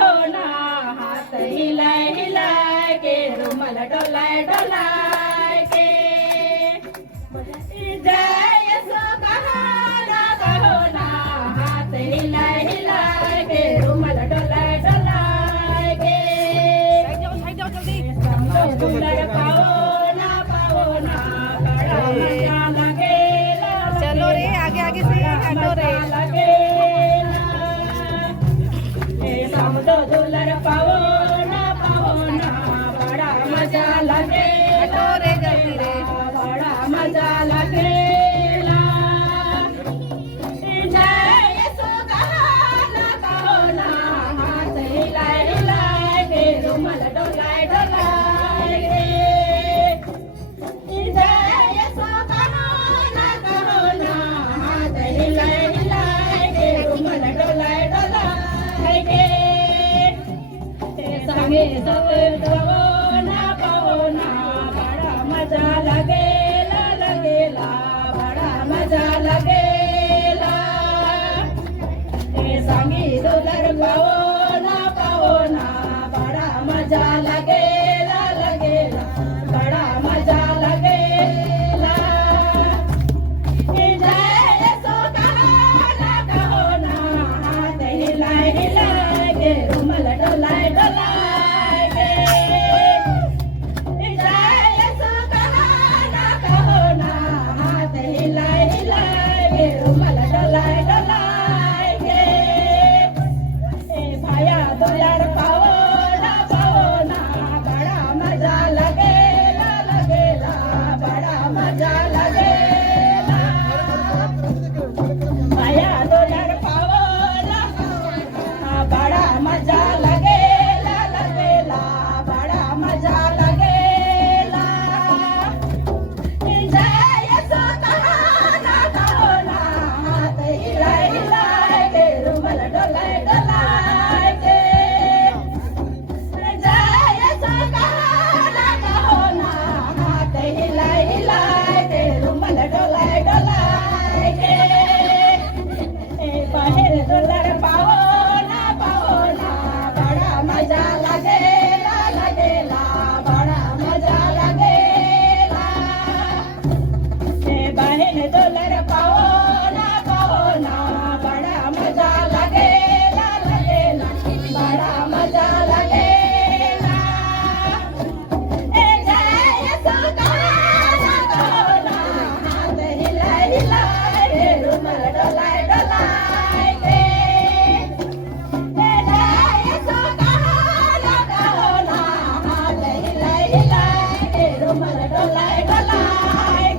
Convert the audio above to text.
हाथ हिलाय हिलाय के रुमाल डोलाय डोलाय के जय यसो कहो ना हाथ हिलाय हिलाय के रुमाल डोलाय डोलाय के दुलर पाओ ना बड़ा मजा लगेला चलो रे आगे आगे से हटो रे लगेला समझो दुलर पाओ ना बड़ा मजा लगेला हटो रे जल्दी रे बड़ा मजा लगेला जय यसो कहो ना हाथ हिलाय हिलाय के रुमाल डोलाय डोलाय के जय यसो कहो ना हाथ हिलाय हिलाय के रुमाल डोलाय डोलाय के संगे सब पाओ ना बड़ा मजा लगेला लगेला बड़ा मजा लगेला संगी दुलर पाओ ना बड़ा मजा लगेला लगेला बड़ा मजा लगेला जय यसो कहो ना हाथ हिलाय हिलाय के रुमाल डोलाय डोलाय के जय यसो कहो ना हाथ हिलाय हिलाय के रुमाल डोलाय डोलाय के भाया दुलार पाओ ना बड़ा मजा लगेला लगेला बड़ा मजा लगेला भाया दुलार पाओ ना बड़ा मजा लगेला लगेला बड़ा मजा लगेला जय यसो कहो ना हाथ हिलाय हिलाय के रुमाल डोलाय डोलाय के जय यसो कहो ना हाथ हिलाय हिलाय के रुमाल डोलाय डोलाय के बाहेर दुलर पाओ ना बड़ा मजा लगेला लगेला बड़ा मजा लगेला बहन दुलर पाओ ना बड़ा मजा लगेला लगेला बड़ा मजा लगेला जय यसो कहो ना हाथ हिलाय हिलाय के रुमाल डोलाय डोलाय के जय यसो कहो ना हाथ हिलाय हिलाय के रुमाल डोलाय डोलाय